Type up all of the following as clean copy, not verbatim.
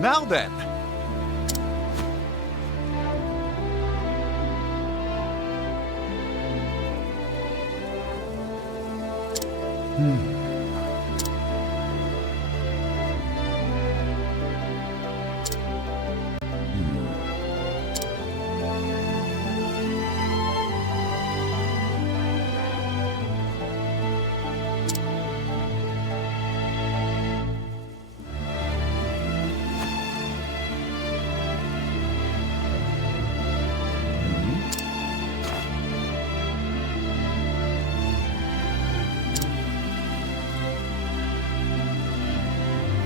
Now then.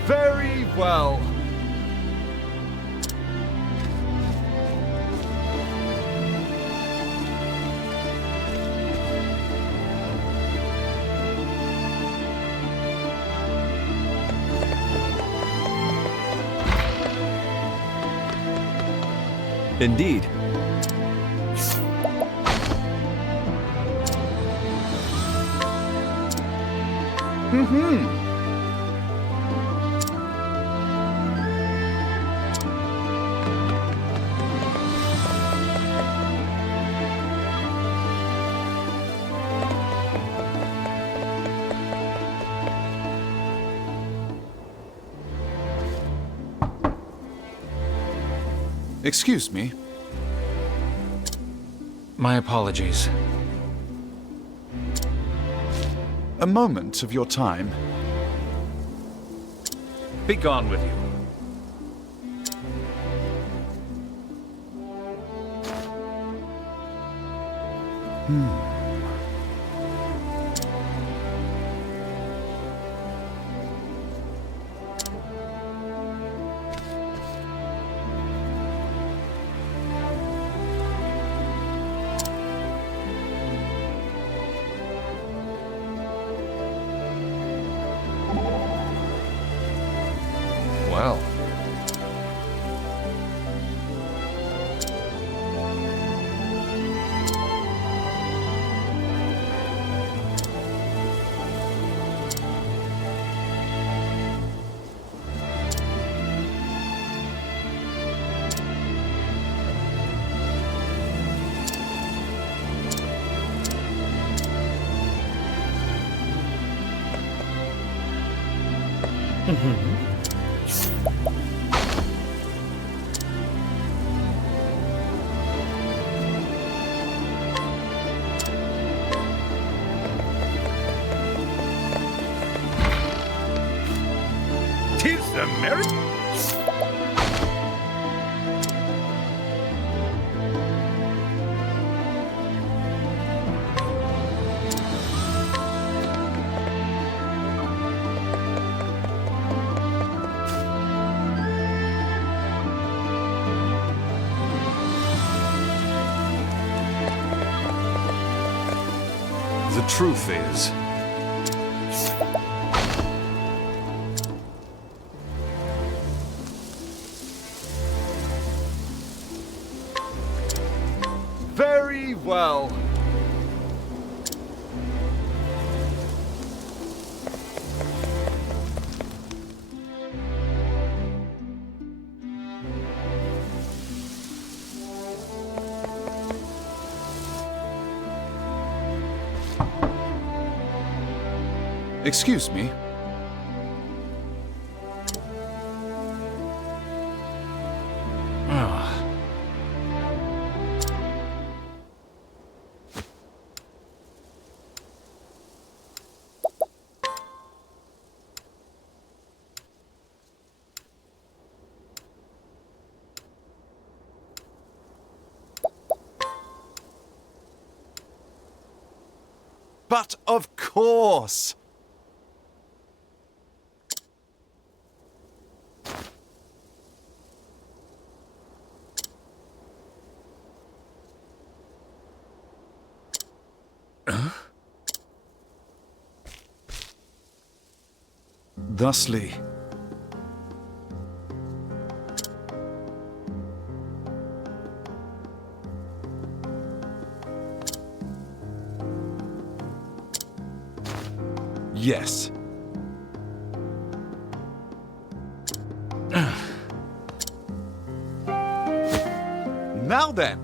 Very well. Indeed. Excuse me. My apologies. A moment of your time. Be gone with you. Well. Tis the merit. The truth is, very well. Excuse me. But of course. thusly. Yes. Now then.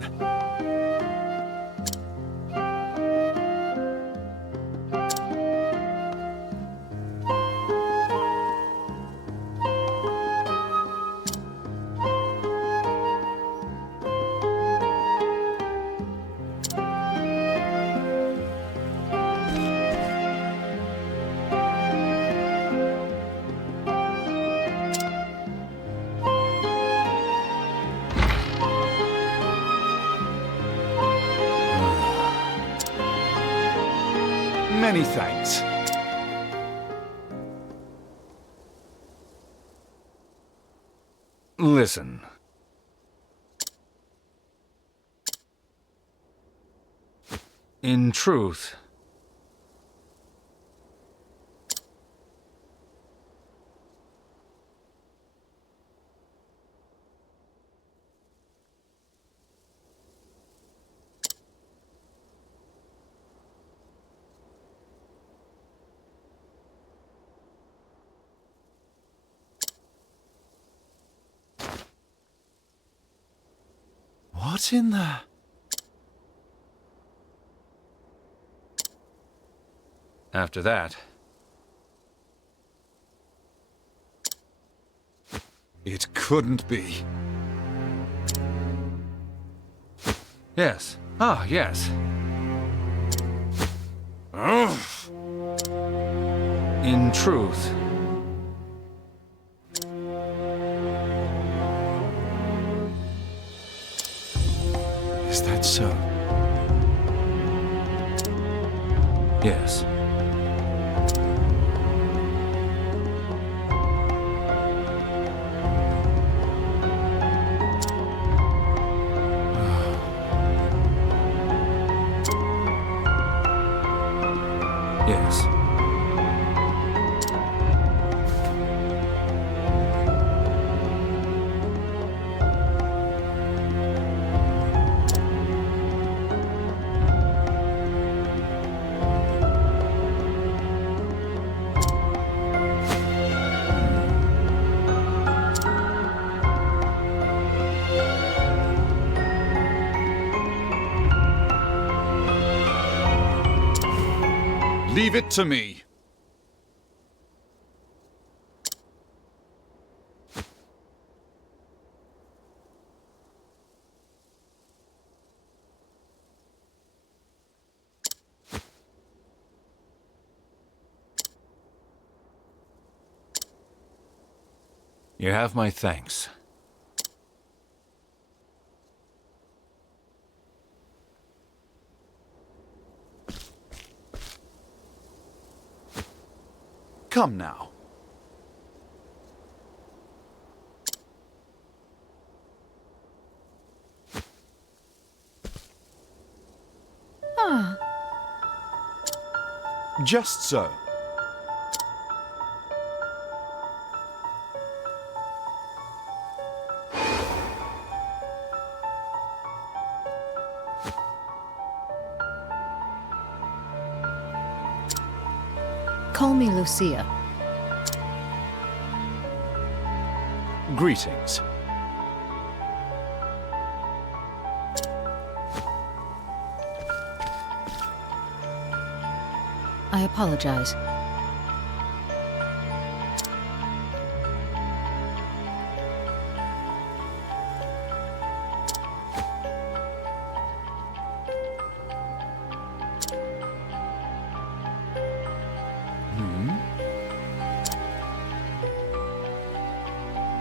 Many thanks. Listen. In truth, What in the... after that, It couldn't be. yes. Ah, yes. In truth, Is that so? yes. Yes. Leave it to me. You have my thanks. Come now. Ah, Just so. call me Lucia. Greetings. I apologize.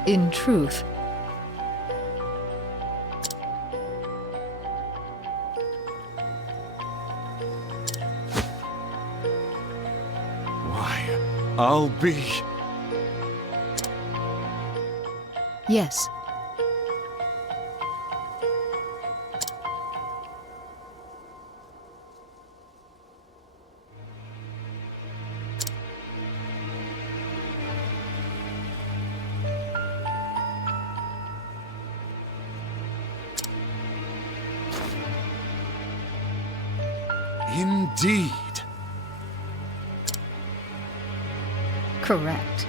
In truth, Why, I'll be... yes. Indeed. Correct.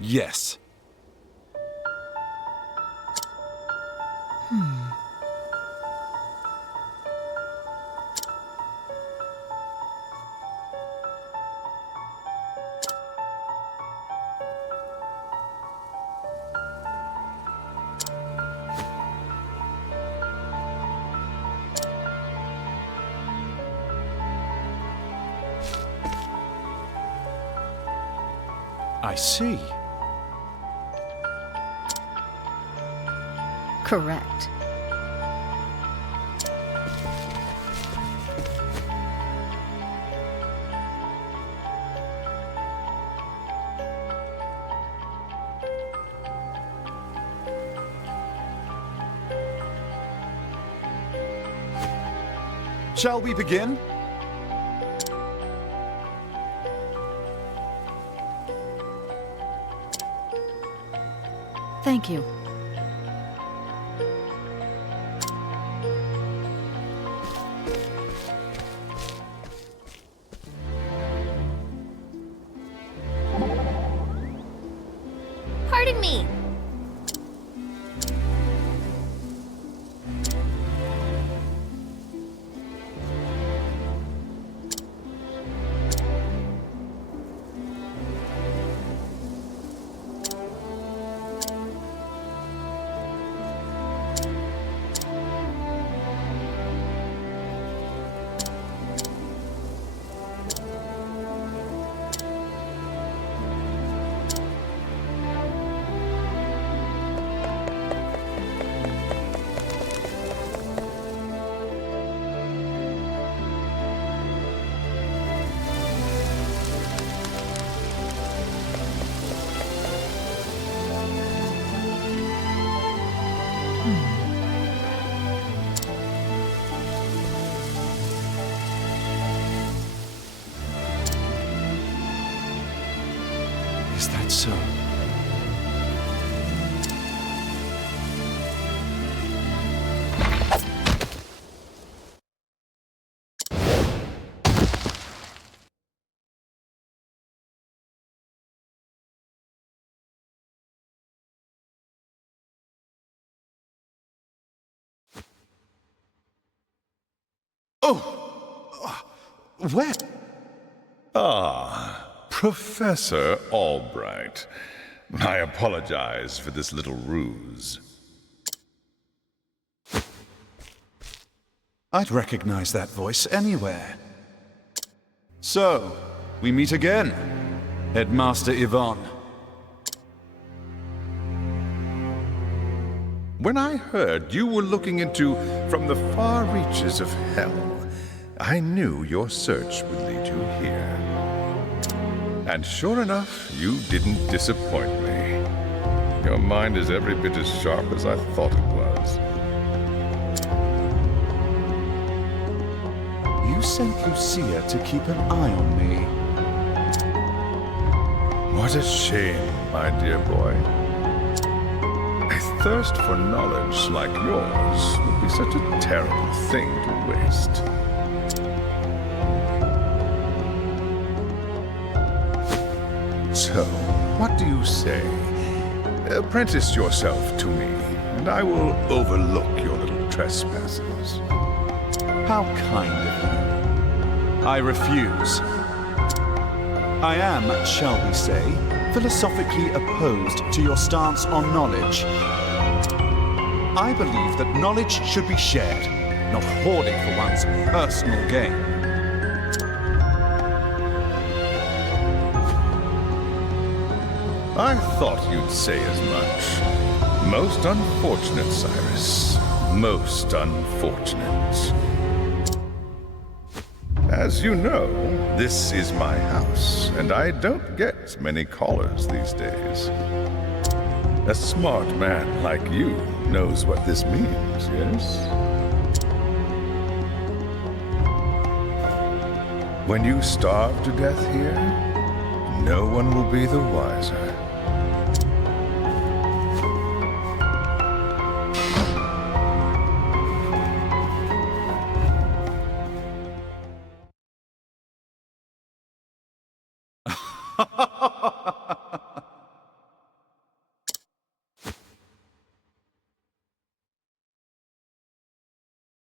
Yes. I see. Correct. Shall we begin? Thank you. Pardon me. Is that so? Oh! Where? Professor Albright. I apologize for this little ruse. I'd recognize that voice anywhere. So, we meet again, Headmaster Yvonne. When I heard you were looking into from the far reaches of hell, I knew your search would lead you here. And sure enough, you didn't disappoint me. Your mind is every bit as sharp as I thought it was. You sent Lucia to keep an eye on me. What a shame, my dear boy. A thirst for knowledge like yours would be such a terrible thing to waste. So, what do you say? Apprentice yourself to me, and I will overlook your little trespasses. How kind of you. I refuse. I am, shall we say, philosophically opposed to your stance on knowledge. I believe that knowledge should be shared, not hoarded for one's personal gain. I thought you'd say as much. Most unfortunate, Cyrus. Most unfortunate. As you know, this is my house, and I don't get many callers these days. A smart man like you knows what this means, yes? When you starve to death here, no one will be the wiser.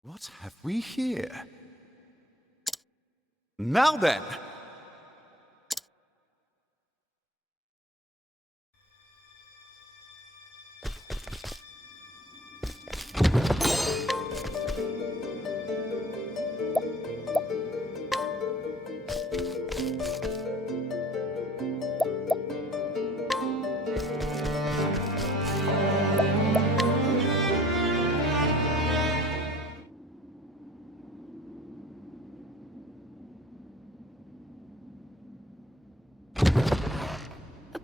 What have we here? Now then!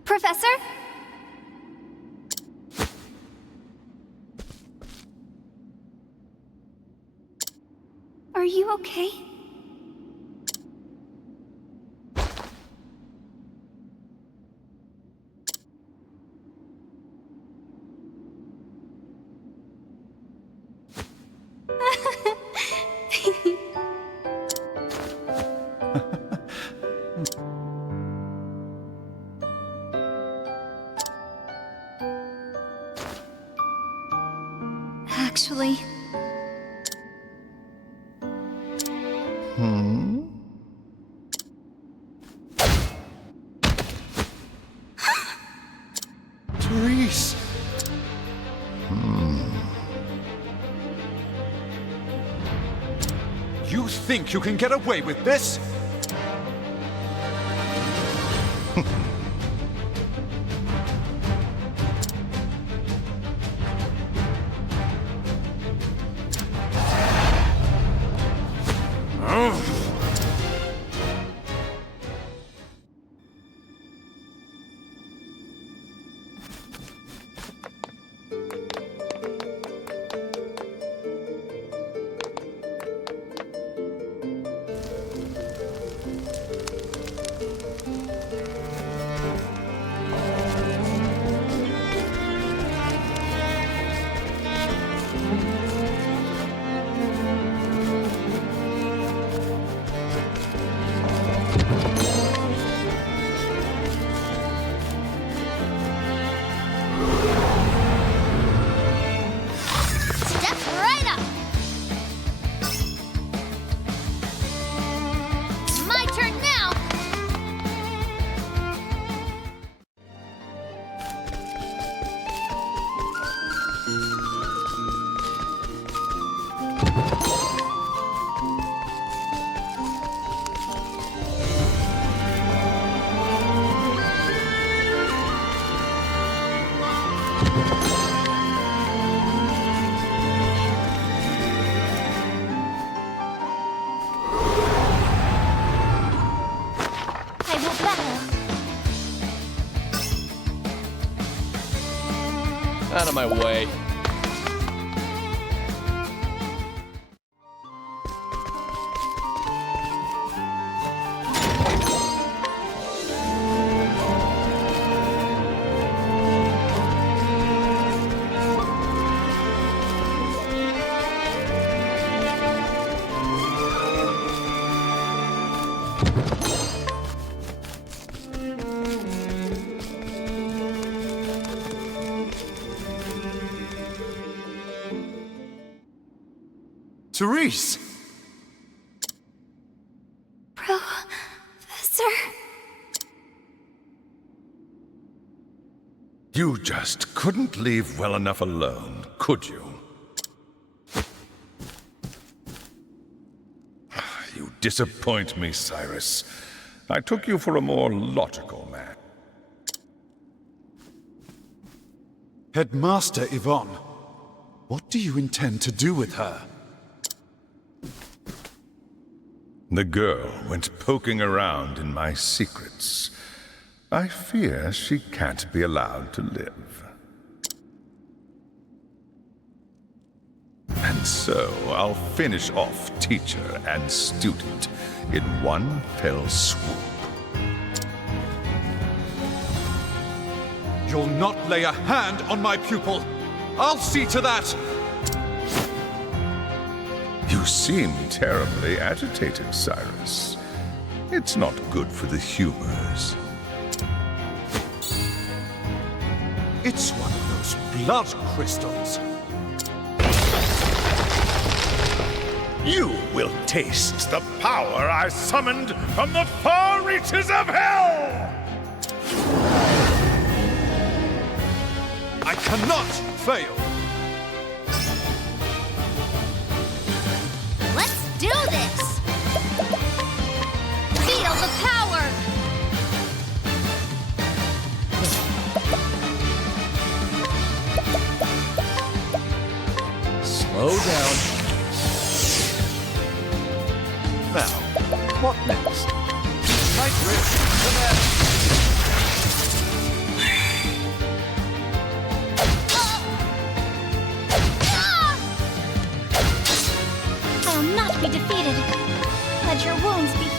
Professor? Are you okay? Actually... Cyrus! You think you can get away with this? Step right up! My turn now! I will battle. Out of my way. Cyrus! Professor? You just couldn't leave well enough alone, could you? You disappoint me, Cyrus. I took you for a more logical man. Headmaster Yvonne, what do you intend to do with her? The girl went poking around in my secrets. I fear she can't be allowed to live. And so I'll finish off teacher and student in one fell swoop. shall not lay a hand on my pupil. I'll see to that. You seem terribly agitated, Cyrus. It's not good for the humors. It's one of those blood crystals. You will taste the power I summoned from the far reaches of hell! I cannot fail. Let's do this! Feel the power! Slow down. Now, what next? Cyrus, command! I will not be defeated. Let your wounds be healed.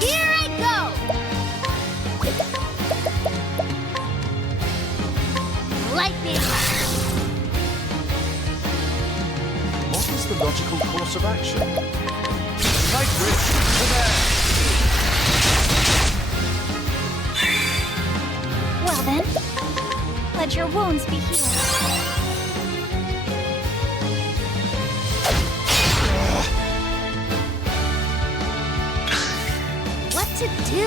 Here I go! Lightning! What is the logical course of action? Cyrus, command! Well then, let your wounds be healed. What to do?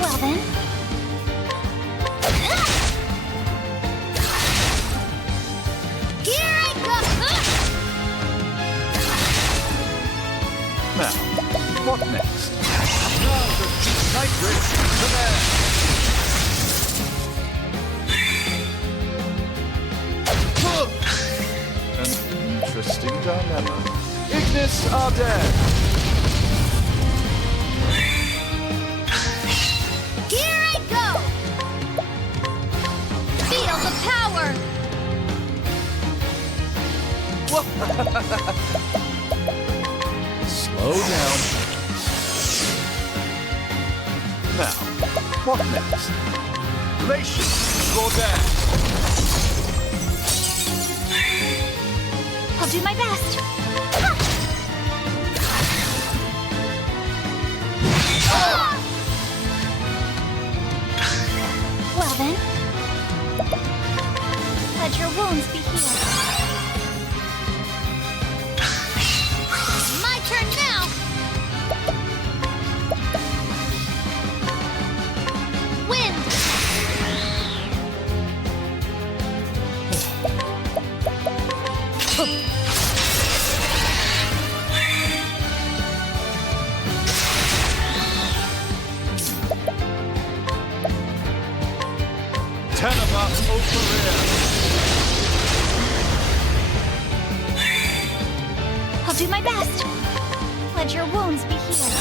Well then. Here I go! Now, what next? Cyrus, command! An interesting dilemma. Ignis Arden! Here I go! Feel the power! Slow down. Now, what next? Glacius Arden! I'll do my best. Well then, let your wounds be healed. My turn now. Wind. Teneba Operia! I'll do my best. Let your wounds be healed.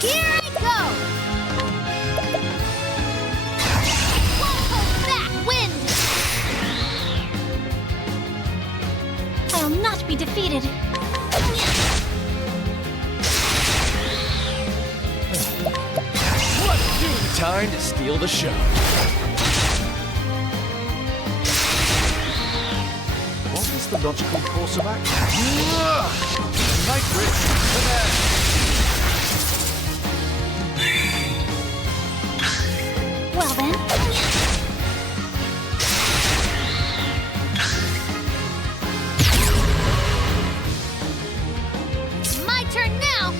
Here I go! Won't hold back, wind! I'll not be defeated. Time to steal the show. What is the logical course of action? Cyrus, command! Well then. My turn now.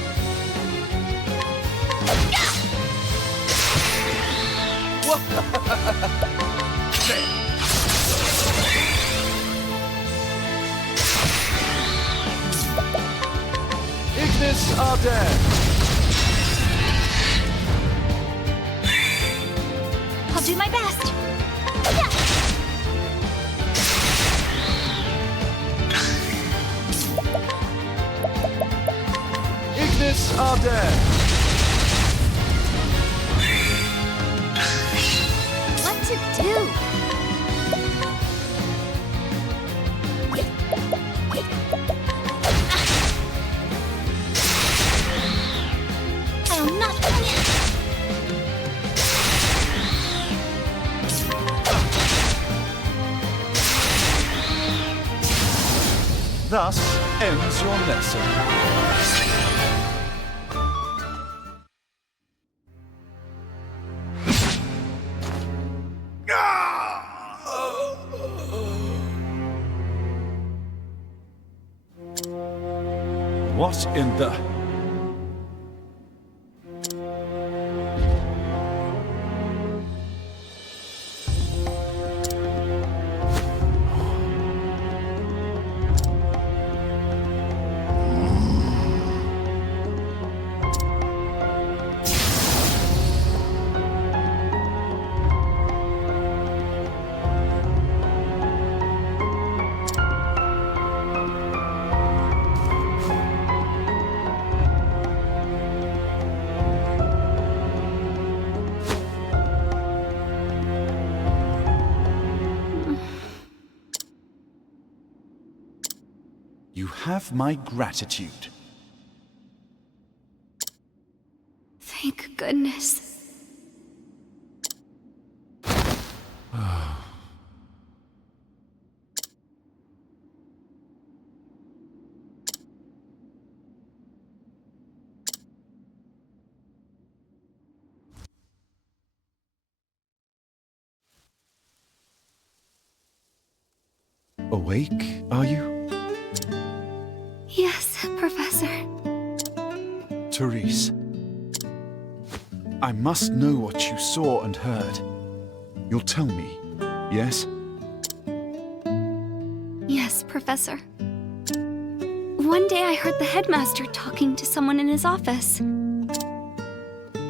Ignis Ignis Arden! I'll do my best. Yeah. Ignis Arden! What to do? I'm not Thus ends your lesson. What in the... You have my gratitude. Thank goodness. Awake, are you? Yes, Professor. Therese, I must know what you saw and heard. You'll tell me, yes? Yes, Professor. One day I heard the headmaster talking to someone in his office.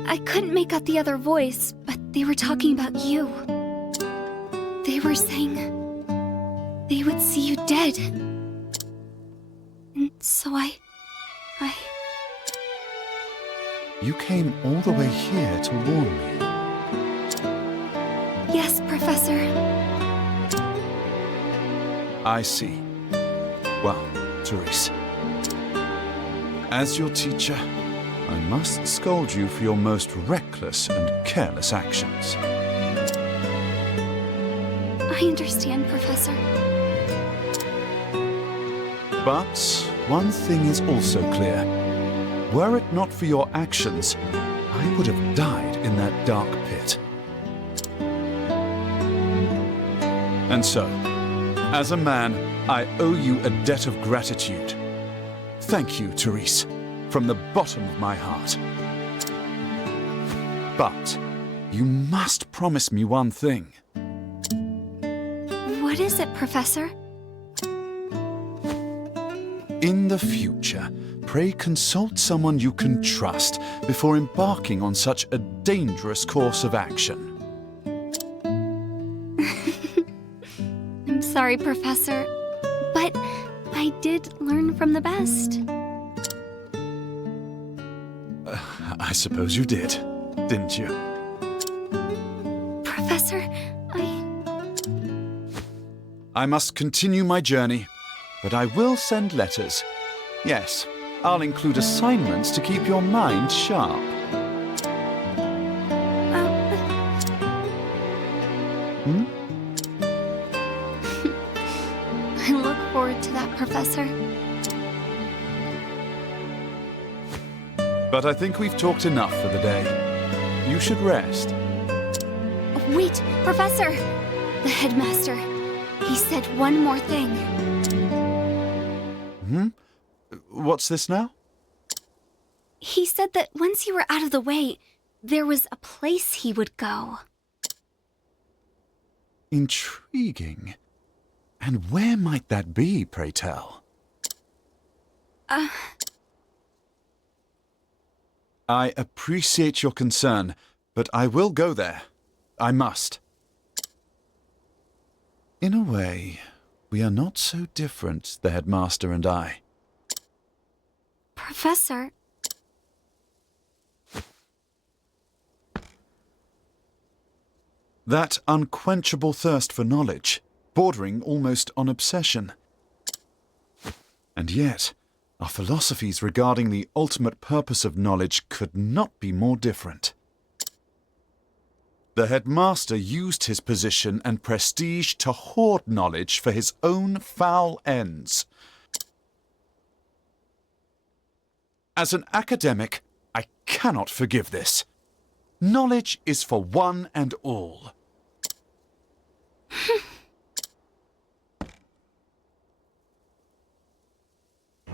I couldn't make out the other voice, but they were talking about you. They were saying they would see you dead. And so I... You came all the way here to warn me. Yes, Professor. I see. Well, Therese, as your teacher, I must scold you for your most reckless and careless actions. I understand, Professor. But one thing is also clear. Were it not for your actions, I would have died in that dark pit. And so, as a man, I owe you a debt of gratitude. Thank you, Therese, from the bottom of my heart. But you must promise me one thing. What is it, Professor? In the future, pray consult someone you can trust before embarking on such a dangerous course of action. I'm sorry, Professor, but I did learn from the best. I suppose you did, didn't you? Professor, I must continue my journey, but I will send letters. Yes, I'll include assignments to keep your mind sharp. I look forward to that, Professor. But I think we've talked enough for the day. You should rest. Wait, Professor! The headmaster. He said one more thing. What's this now? He said that once you were out of the way, there was a place he would go. Intriguing. And where might that be, pray tell? I appreciate your concern, but I will go there. I must. In a way, we are not so different, the headmaster and I. Professor, That unquenchable thirst for knowledge, bordering almost on obsession. And yet, our philosophies regarding the ultimate purpose of knowledge could not be more different. The headmaster used his position and prestige to hoard knowledge for his own foul ends. As an academic, I cannot forgive this. Knowledge is for one and all.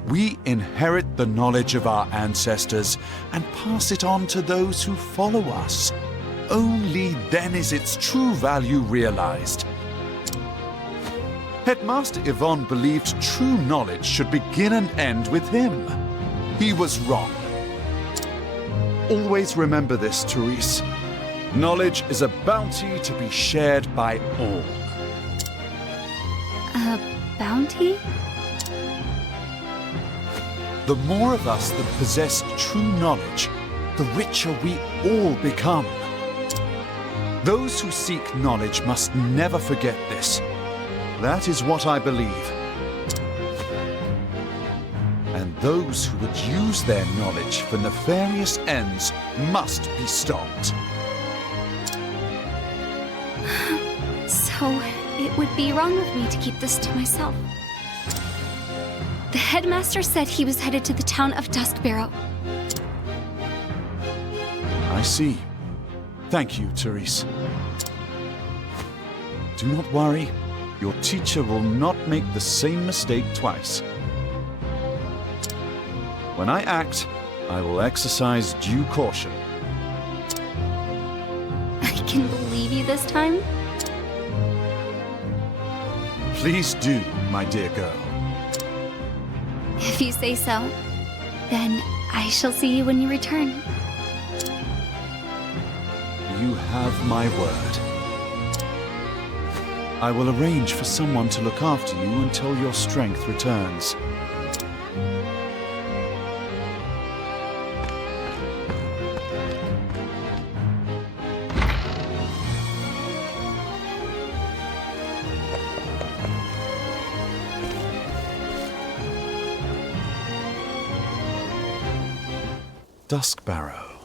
We inherit the knowledge of our ancestors and pass it on to those who follow us. Only then is its true value realized. Headmaster Yvonne believed true knowledge should begin and end with him. He was wrong. Always remember this, Cyrus. Knowledge is a bounty to be shared by all. a bounty? The more of us that possess true knowledge, the richer we all become. Those who seek knowledge must never forget this. That is what I believe. And those who would use their knowledge for nefarious ends must be stopped. So, it would be wrong of me to keep this to myself. The headmaster said he was headed to the town of Duskbarrow. I see. Thank you, Cyrus. Do not worry. Your teacher will not make the same mistake twice. When I act, I will exercise due caution. I can believe you this time? Please do, my dear girl. If you say so, then I shall see you when you return. You have my word. I will arrange for someone to look after you until your strength returns. Duskbarrow.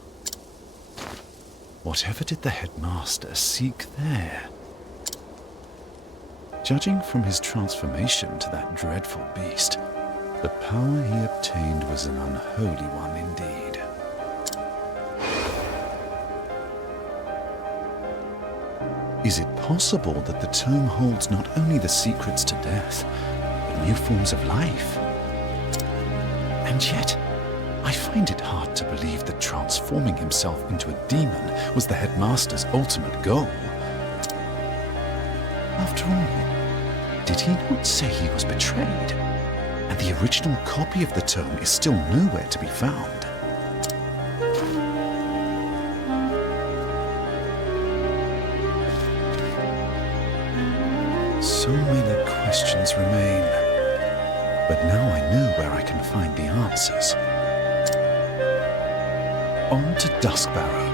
Whatever did the headmaster seek there? Judging from his transformation to that dreadful beast, the power he obtained was an unholy one indeed. Is it possible that the tome holds not only the secrets to death, but new forms of life? And yet, I find it hard to believe that transforming himself into a demon was the headmaster's ultimate goal. After all, did he not say he was betrayed? And the original copy of the tome is still nowhere to be found. So many questions remain. But now I know where I can find the answers. On to Duskbarrow,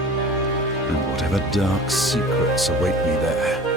and whatever dark secrets await me there.